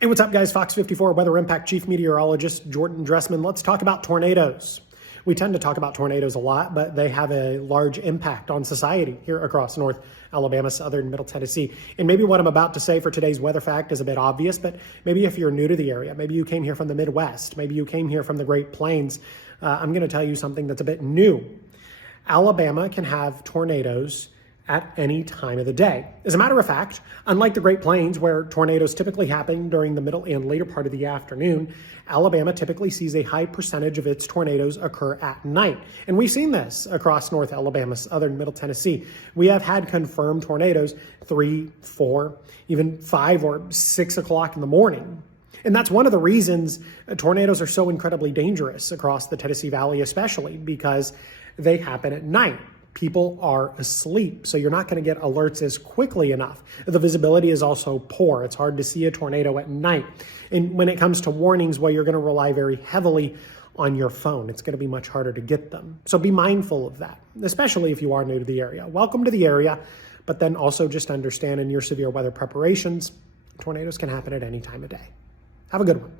Hey, what's up, guys? Fox 54 Weather Impact Chief Meteorologist Jordan Dressman. Let's talk about tornadoes. We tend to talk about tornadoes a lot, but they have a large impact on society here across North Alabama, Southern Middle Tennessee. And maybe what I'm about to say for today's weather fact is a bit obvious, but maybe if you're new to the area, maybe you came here from the Midwest, maybe you came here from the Great Plains, I'm going to tell you something that's a bit new. Alabama can have tornadoes at any time of the day. As a matter of fact, unlike the Great Plains, where tornadoes typically happen during the middle and later part of the afternoon, Alabama typically sees a high percentage of its tornadoes occur at night. And we've seen this across North Alabama, Southern Middle Tennessee. We have had confirmed tornadoes 3, 4, even 5 or 6 o'clock in the morning. And that's one of the reasons tornadoes are so incredibly dangerous across the Tennessee Valley, especially because they happen at night. People are asleep, so you're not going to get alerts as quickly enough. The visibility is also poor. It's hard to see a tornado at night. And when it comes to warnings, well, you're going to rely very heavily on your phone. It's going to be much harder to get them. So be mindful of that, especially if you are new to the area. Welcome to the area, but then also just understand in your severe weather preparations, tornadoes can happen at any time of day. Have a good one.